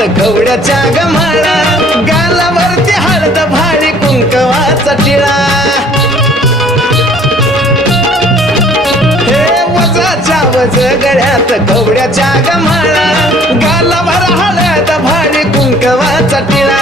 गळ्यात कवड्याच्या गमाळा, गालावरती हळद भारी कुंकवाचा टिळा. हे वजाच्या वज गळ्यात कवड्याच्या गमाळा, गालावर हळद भारी कुंकवाचा टिळा.